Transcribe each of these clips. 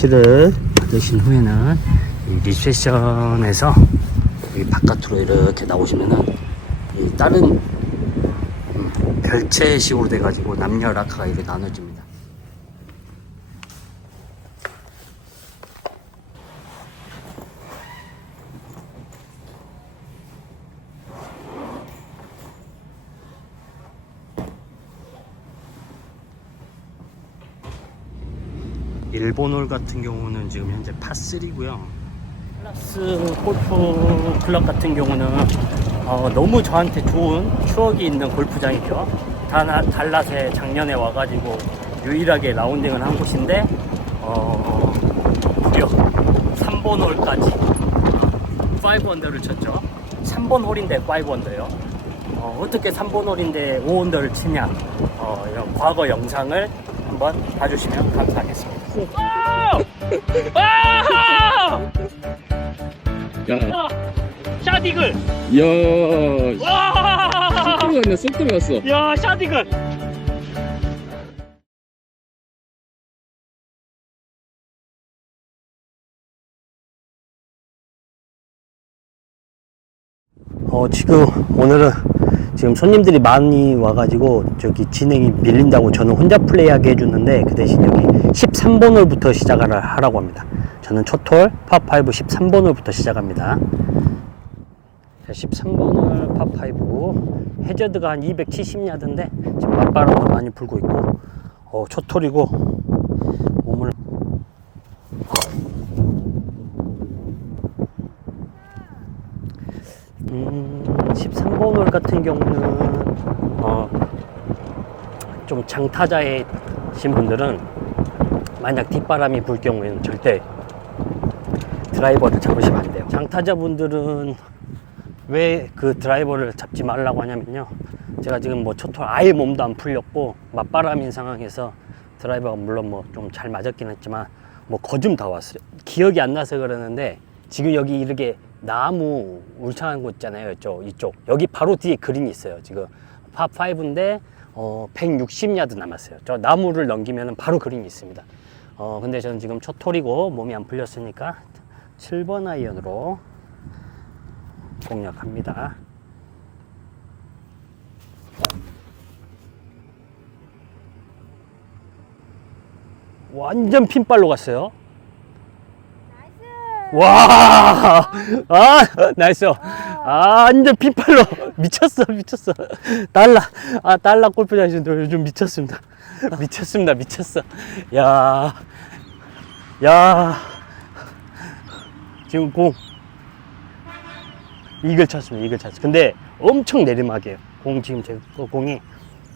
티를 받으신 후에는 이 리셉션에서 이 바깥으로 이렇게 나오시면은 이 다른 음, 별채식으로 돼가지고 남녀 라카가 이렇게 나눠집니다. 일본 홀 같은 경우는 지금 현재 파3고요. 플러스 골프 클럽 같은 경우는 어, 너무 저한테 좋은 추억이 있는 골프장이죠. 다나, 달랏에 작년에 와가지고 유일하게 라운딩을 한 곳인데 어, 무려 3번 홀까지 5언더를 쳤죠. 3번 홀인데 5언더요. 어, 어떻게 3번 홀인데 5언더를 치냐 어, 이런 과거 영상을 한번 봐주시면 감사하겠습니다. 야, 아! 샤디글! 야, 와! 쏙 들어갔네, 쏙 들어갔어. 야, 샤디글! 어, 지금 오늘은 지금 손님들이 많이 와가지고 저기 진행이 밀린다고 저는 혼자 플레이하게 해주는데 그 대신 여기 13번 홀부터 시작을 하라고 합니다. 저는 첫 홀, 파5 13번 홀부터 시작합니다. 자, 13번 홀 파5 해저드가 한 270야드인데 지금 맞바람도 많이 불고 있고 어, 첫 홀이고 몸을 음, 13번 홀 같은 경우는 어, 좀 장타자이신 분들은 만약 뒷바람이 불 경우에는 절대 드라이버를 잡으시면 안 돼요. 장타자분들은 왜 그 드라이버를 잡지 말라고 하냐면요. 제가 지금 뭐 첫홀 아예 몸도 안 풀렸고 맞바람인 상황에서 드라이버가 물론 뭐 좀 잘 맞았긴 했지만 뭐 거좀 다 왔어요. 기억이 안 나서 그러는데 지금 여기 이렇게 나무 울창한 곳 있잖아요. 이쪽, 이쪽. 여기 바로 뒤에 그린이 있어요. 지금 파5인데 어, 160야드 남았어요. 저 나무를 넘기면 바로 그린이 있습니다. 어, 근데 저는 지금 첫 톨이고 몸이 안 풀렸으니까 7번 아이언으로 공략합니다. 완전 핀발로 갔어요. 와, 아, 나이스. 아, 완전 핀발로 미쳤어, 미쳤어. 달라, 아, 달라 골프장에서 요즘 미쳤습니다. 미쳤습니다, 미쳤어. 야, 야, 지금 공 이글 쳤습니다, 이글 쳤어. 근데 엄청 내리막이에요. 공 지금 제 거- 공이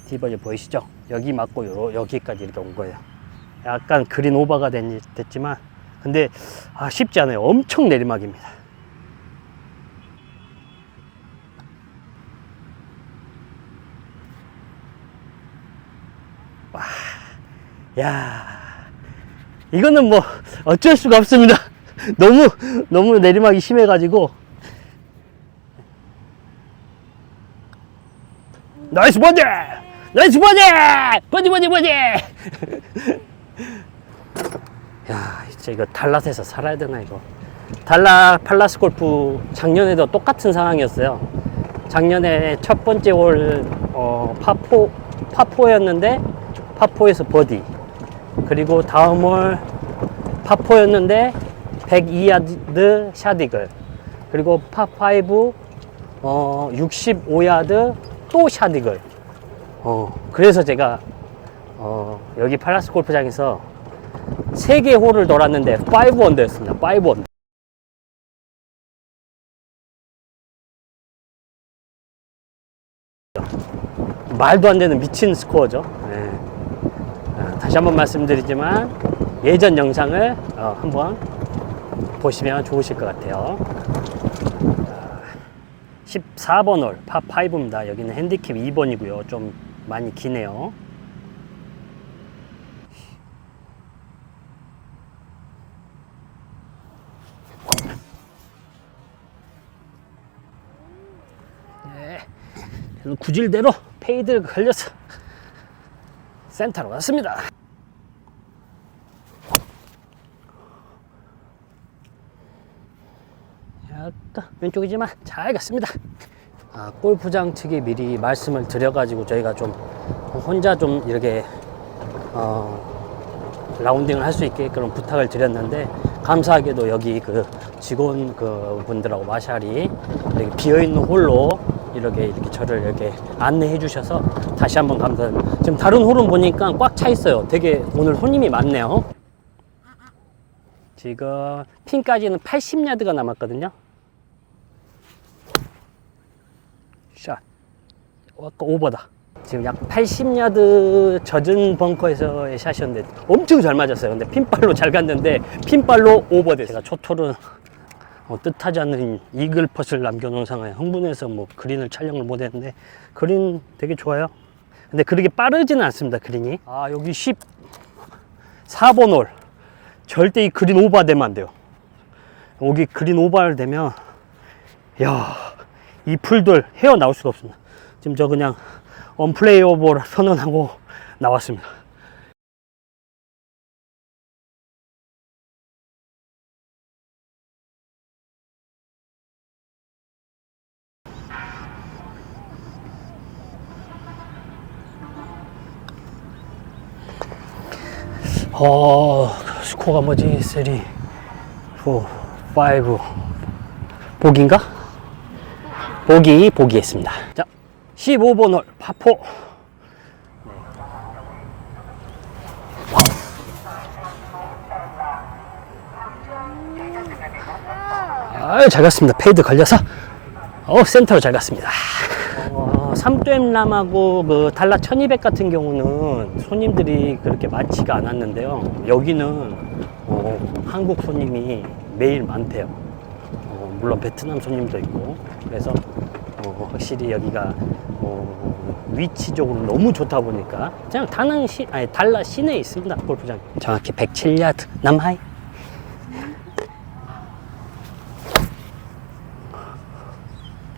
디버저 보이시죠? 여기 맞고 요, 여기까지 이렇게 온 거예요. 약간 그린 오버가 됐, 됐지만 근데 아, 쉽지 않아요. 엄청 내리막입니다. 와, 야, 이거는 뭐 어쩔 수가 없습니다. 너무 너무 내리막이 심해가지고 나이스 버디, 나이스 버디, 버디 버디 버디. 야, 진짜 이거 달랏에서 살아야 되나 이거. 달랏 팔라스 골프 작년에도 똑같은 상황이었어요. 작년에 첫 번째 홀 어, 파포 파포였는데 파포에서 버디. 그리고 다음 홀 파포였는데 102야드 샷이글. 그리고 파5 어, 65야드 또 샷이글. 어, 그래서 제가 어, 여기 팔라스 골프장에서 세개 홀을 돌았는데 5원더였습니다. 5원더. 말도 안 되는 미친 스코어죠. 네. 아, 다시 한번 말씀드리지만 예전 영상을 어, 한번 보시면 좋으실 것 같아요. 아, 14번 홀, 파5입니다. 여기는 핸디캡 2번이고요. 좀 많이 기네요. 구질대로 페이드를 걸려서 센터로 왔습니다. 약간 왼쪽이지만 잘 갔습니다. 아, 골프장 측에 미리 말씀을 드려가지고 저희가 좀 혼자 좀 이렇게 어, 라운딩을 할 수 있게 그런 부탁을 드렸는데 감사하게도 여기 그 직원 그 분들하고 마샬이 비어있는 홀로 이렇게 이렇게 저를 이렇게 안내해 주셔서 다시 한번 감사합니다. 지금 다른 홀은 보니까 꽉 차 있어요. 되게 오늘 손님이 많네요. 지금 핀까지는 80야드가 남았거든요. 샷. 어, 아까 오버다. 지금 약 80야드 젖은 벙커에서의 샷이었는데 엄청 잘 맞았어요. 근데 핀발로 잘 갔는데 핀발로 오버됐어요. 제가 초톨은 어, 뜻하지 않는 이글 펫을 남겨놓은 상황에 흥분해서 뭐 그린을 촬영을 못했는데 그린 되게 좋아요. 근데 그렇게 빠르지는 않습니다. 그린이. 아 여기 14번 홀. 절대 이 그린 오버되면 안 돼요. 여기 그린 오버를 되면 야, 이 풀들 헤어 나올 수가 없습니다. 지금 저 그냥 언플레이어블 선언하고 나왔습니다. 어, 스코어가 뭐지? 3, 4, 5. 보기인가? 보기, 보기 했습니다. 자, 15번 홀, 파포. 아유, 잘 갔습니다. 페이드 걸려서. 어, 센터로 잘 갔습니다. 어, 삼두엠람하고 그 달라 1200 같은 경우는 손님들이 그렇게 많지가 않았는데요. 여기는 어, 한국 손님이 매일 많대요. 어, 물론 베트남 손님도 있고. 그래서 어, 확실히 여기가 어, 위치적으로 너무 좋다 보니까 그냥 다낭 시 아니 달라 시내에 있습니다 골프장. 정확히 107야드. 남하이.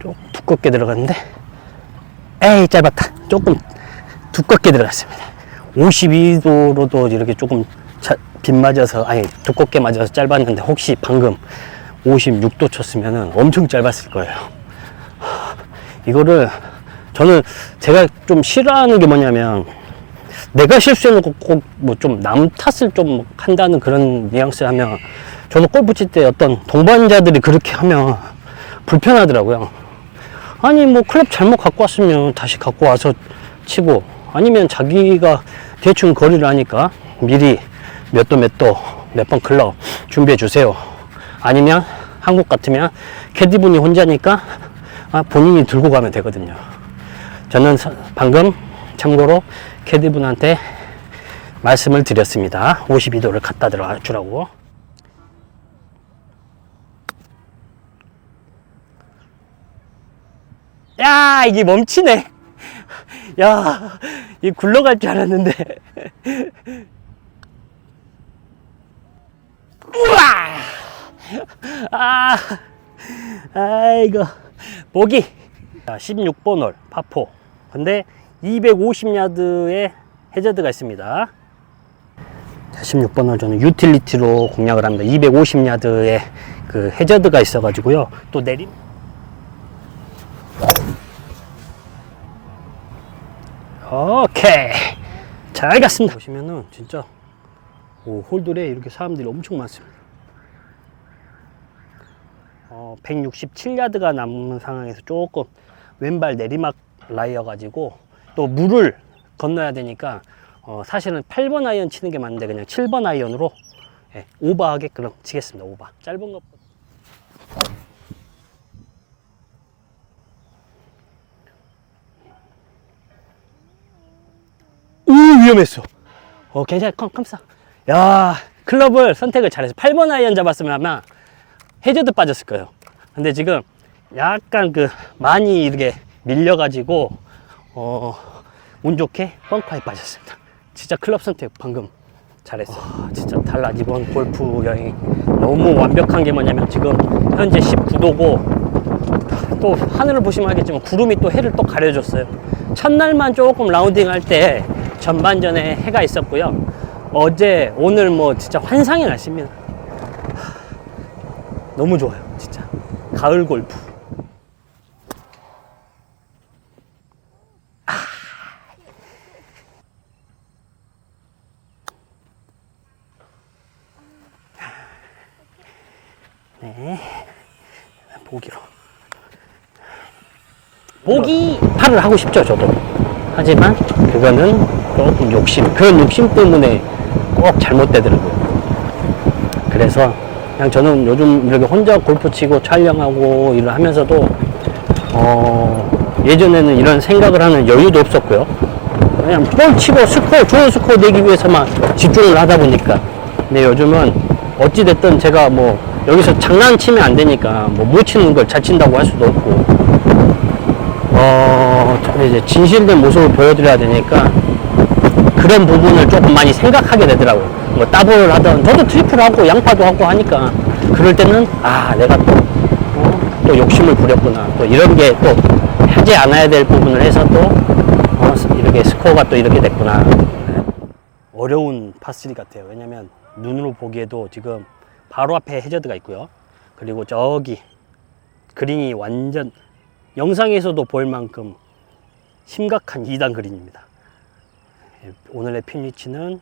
좀 두껍게 들어갔는데 에이 짧았다. 조금 두껍게 들어갔습니다. 52도로도 이렇게 조금 자, 빗 맞아서 아니 두껍게 맞아서 짧았는데 혹시 방금 56도 쳤으면 엄청 짧았을 거예요. 하, 이거를 저는 제가 좀 싫어하는 게 뭐냐면 내가 실수해놓고 꼭 뭐 좀 남 탓을 좀 한다는 그런 뉘앙스 하면 저도 골프 칠 때 어떤 동반자들이 그렇게 하면 불편하더라고요. 아니 뭐 클럽 잘못 갖고 왔으면 다시 갖고 와서 치고 아니면 자기가 대충 거리를 하니까 미리 몇 도 몇 도 몇 번 클럽 준비해 주세요. 아니면 한국 같으면 캐디분이 혼자니까 아, 본인이 들고 가면 되거든요. 저는 서- 방금 참고로 캐디분한테 말씀을 드렸습니다. 52도를 갖다 들어 주라고. 야, 이게 멈추네. 야, 이 굴러갈 줄 알았는데. 우와! 아, 아이고. 보기. 자, 16번 홀, 파포. 근데 250야드의 해저드가 있습니다. 자, 16번 홀 저는 유틸리티로 공략을 합니다. 250야드의 그 해저드가 있어 가지고요. 또 내림. 오케이. 잘 갔습니다. 보시면은 진짜 오, 홀들에 이렇게 사람들이 엄청 많습니다. 어, 167야드가 남은 상황에서 조금 왼발 내리막 라이어 가지고 또 물을 건너야 되니까 어, 사실은 8번 아이언 치는 게 맞는데 그냥 7번 아이언으로 예, 오버하게 그럼 치겠습니다. 오버. 짧은 것보다. 오 위험했어. 어 괜찮아 컴 컴싸. 야 클럽을 선택을 잘해서 8번 아이언 잡았으면 아마 해저드 빠졌을 거예요. 근데 지금 약간 그 많이 이렇게 밀려가지고 어 운 좋게 벙커에 빠졌습니다. 진짜 클럽 선택 방금 잘했어요. 와, 진짜 달라 이번 골프 여행 너무 완벽한 게 뭐냐면 지금 현재 19도고 또 하늘을 보시면 알겠지만 구름이 또 해를 또 가려줬어요. 첫날만 조금 라운딩 할 때 전반전에 해가 있었고요. 어제 오늘 뭐 진짜 환상의 날씨입니다. 너무 좋아요, 진짜. 가을 골프. 네. 보기로. 보기 팔을 하고 싶죠, 저도. 하지만 그거는 조금 욕심, 그런 욕심 때문에 꼭 잘못되더라고요. 그래서 그냥 저는 요즘 이렇게 혼자 골프 치고 촬영하고 일을 하면서도 어, 예전에는 이런 생각을 하는 여유도 없었고요. 그냥 볼 치고 스코어, 좋은 스코어 내기 위해서만 집중을 하다 보니까. 근데 요즘은 어찌됐든 제가 뭐 여기서 장난치면 안 되니까 뭐 못 치는 걸 잘 친다고 할 수도 없고 어, 이제 진실된 모습을 보여드려야 되니까 그런 부분을 조금 많이 생각하게 되더라고요. 뭐 더블을 하던 저도 트리플 하고 양파도 하고 하니까 그럴 때는 아 내가 또, 어, 또 욕심을 부렸구나. 또 이런 게 또 하지 않아야 될 부분을 해서 또 어, 이렇게 스코어가 또 이렇게 됐구나. 네. 어려운 파3 같아요. 왜냐면 눈으로 보기에도 지금 바로 앞에 해저드가 있고요. 그리고 저기 그린이 완전 영상에서도 보일 만큼 심각한 2단 그린입니다. 예, 오늘의 핀 위치는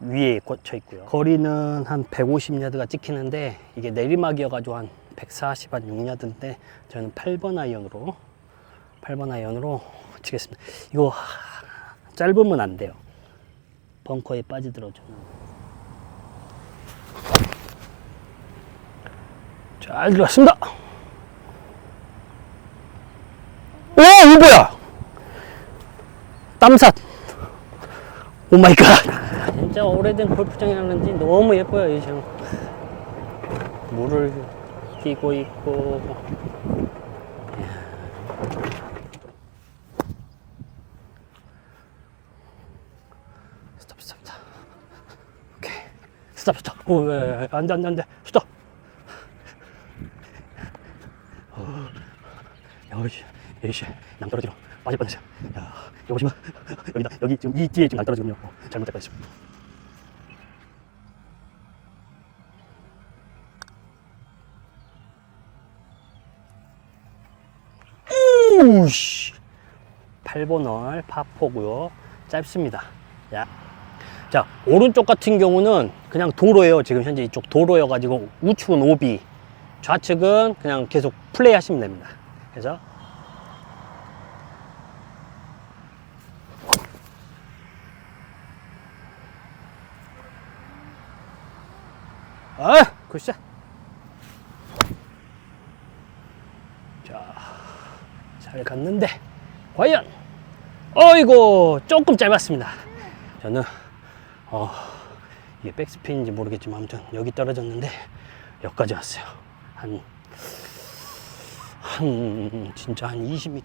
위에 꽂혀 있고요. 거리는 한 150야드가 찍히는데 이게 내리막이어가지고 한 140, 한 6야드인데 저는 8번 아이언으로 8번 아이언으로 치겠습니다. 이거 하, 짧으면 안 돼요. 벙커에 빠지더라도 잘 들어갔습니다. 오, 이거 뭐야? 땀삿. 오 마이 갓. 진짜 오래된 골프장이라는지 너무 예뻐요, 이 장. 물을 끼고 있고. 스톱, 스톱, 스톱. 오케이. 스톱, 스톱. 오, 예, 예, 안 돼, 안 돼, 안 돼. 스톱. 어, 여기, 여기, 남떨어지로 빠질 뻔했어요. 야, 여기 보시면, 여기다, 여기 지금 이 뒤에 지금 남떨어지거든요. 어, 잘못될 뻔했어요. 우씨. 8번 월 파포고요. 짧습니다. 야. 자, 오른쪽 같은 경우는 그냥 도로예요. 지금 현재 이쪽 도로여 가지고 우측은 오비, 좌측은 그냥 계속 플레이 하시면 됩니다. 그래서 아, 굿샷. 자, 잘 갔는데 과연 어이고 조금 짧았습니다. 저는 어 이게 백스핀인지 모르겠지만 아무튼 여기 떨어졌는데 여기까지 왔어요. 한 한 진짜 한 20m.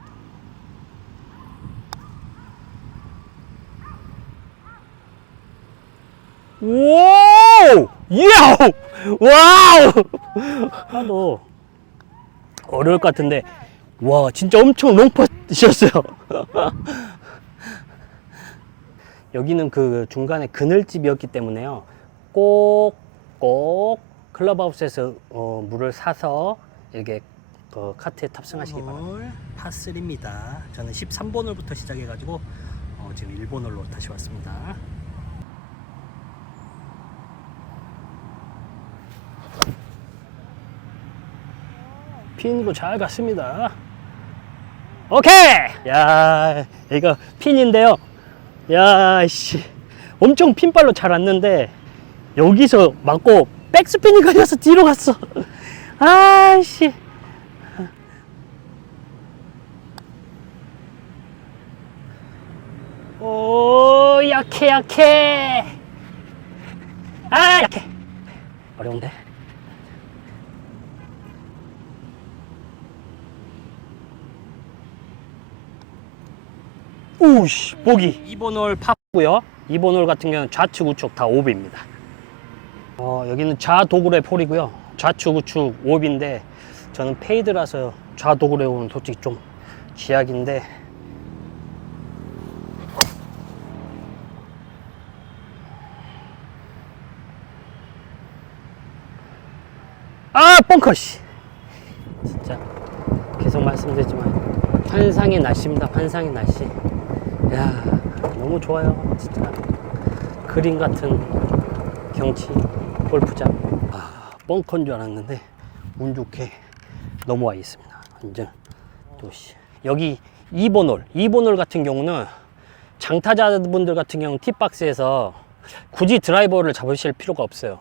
오! 야우! 와우! 하도 어려울 것 같은데 와 진짜 엄청 롱퍼셨어요. 여기는 그 중간에 그늘집이었기 때문에요. 꼭, 꼭 클럽하우스에서 어, 물을 사서 이렇게 그 카트에 탑승하시기 바랍니다. 파3입니다. 저는 13번 홀부터 시작해 가지고 어, 지금 1번 홀로 다시 왔습니다. 핀으로 잘 갔습니다. 오케이! 야, 이거 핀인데요. 야, 씨. 엄청 핀발로 잘 왔는데, 여기서 맞고 백스핀이 걸려서 뒤로 갔어. 아씨. 오, 약해, 약해. 아, 약해. 어려운데? 우씨 보기. 2번 홀 파고요. 2번 홀 같은 경우는 좌측 우측 다 오비입니다. 어, 여기는 좌도굴의 폴이고요. 좌측 우측 오비인데 저는 페이드라서 좌도굴에 오는 솔직히 좀 지약인데 아 뻥커 씨. 계속 말씀드리지만 환상의 날씨입니다. 환상의 날씨. 야 너무 좋아요. 진짜 그림 같은 경치 골프장. 아 벙커인 줄 알았는데 운 좋게 넘어와 있습니다. 완전 도시. 여기 2번 홀, 2번 홀 같은 경우는 장타자분들 같은 경우 팁박스에서 굳이 드라이버를 잡으실 필요가 없어요.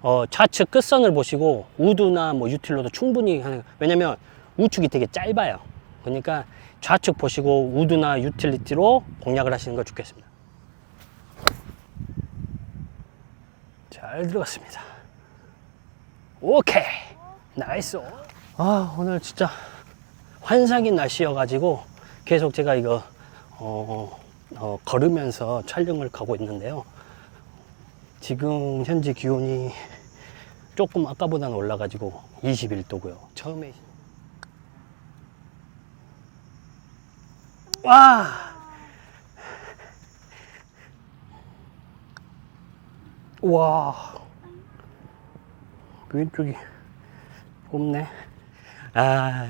어, 좌측 끝선을 보시고 우드나 뭐 유틸로도 충분히 하는 왜냐면 우측이 되게 짧아요. 그러니까 좌측 보시고 우드나 유틸리티로 공략을 하시는 걸 좋겠습니다. 잘 들어갔습니다. 오케이. 나이스. 아, 오늘 진짜 환상인 날씨여가지고 계속 제가 이거 어, 어, 걸으면서 촬영을 가고 있는데요. 지금 현재 기온이 조금 아까보다는 올라가지고 21도고요. 처음에 와 와. 왼쪽이 곱네. 아,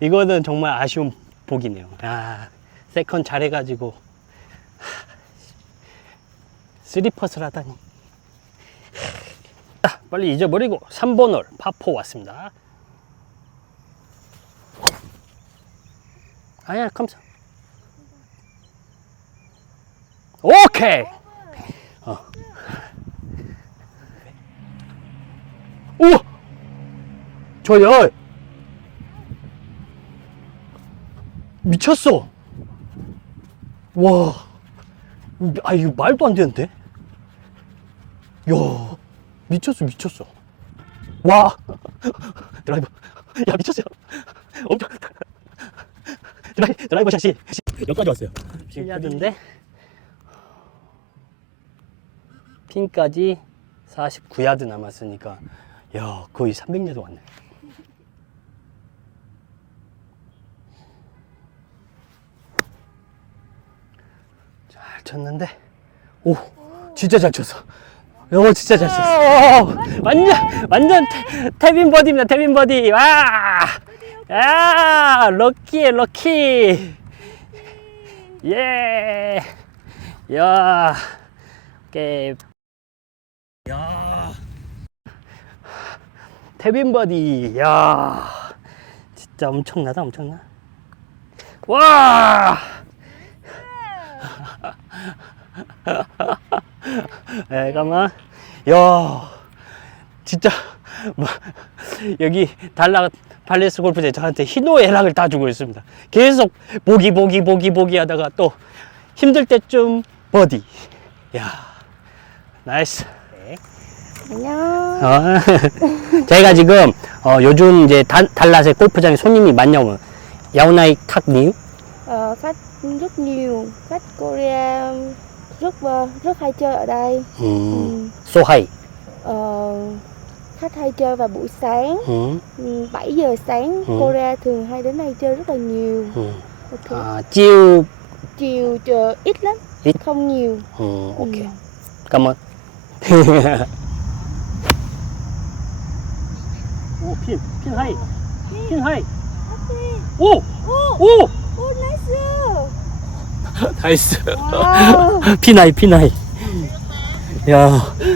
이거는 정말 아쉬운 복이네요. 아, 세컨 잘해가지고 쓰리퍼스를 하다니. 자, 빨리 잊어버리고 3번 홀 파포 왔습니다. 아야, 컴사. 오케이. 어. 우와! 저야! 미쳤어! 와, 아, 이거 말도 안 되는데? 야, 미쳤어, 미쳤어. 와! 드라이버. 야, 미쳤어요. 엄청. 드라이, 드라이버 샷이 여기까지 왔어요. 지금 야드인데 핀까지 49야드 남았으니까 야 거의 300야드 왔네. 잘 쳤는데 오 진짜 잘 쳤어. 오 진짜 잘 쳤어. 오, 완전 완전 태, 태빈 버디입니다. 태빈 버디. 와. 야 럭키. 예. 야. 오케이. 야. 태빈 버디. 야. 진짜 엄청나다, 엄청나. 와! 에, 잠깐만. 야. 진짜 뭐, 여기 달라 발레스 골프장 저한테 희노애락을 다 주고 있습니다. 계속 보기 보기 보기 보기 하다가 또 힘들 때쯤 버디. 야. 나이스. 안녕. 어, 저희가 지금 어, 요즘 이제 달, 달랏의 골프장에 손님이 많냐 오면 야오나이 탁니우 Ờ, khách rất nhiều, khách Korea rất ờ, rất hay chơi ở đây. 음. 소하이 Ờ, khách hay chơi vào buổi sáng, 음, ừ, 7 giờ sáng. Ừ. Korea thường hay đến đây chơi rất là nhiều. 음. Ok. 아, 찌우 Chiều chờ ít lắm, ít? không nhiều. 음, Ừ. 오케이 잠깐만 오, 핀, 핀 하이 핀 하이 오! 오! Ô, nice. 나이스 Wow. 핀 하이 핀 하이 야 Yêu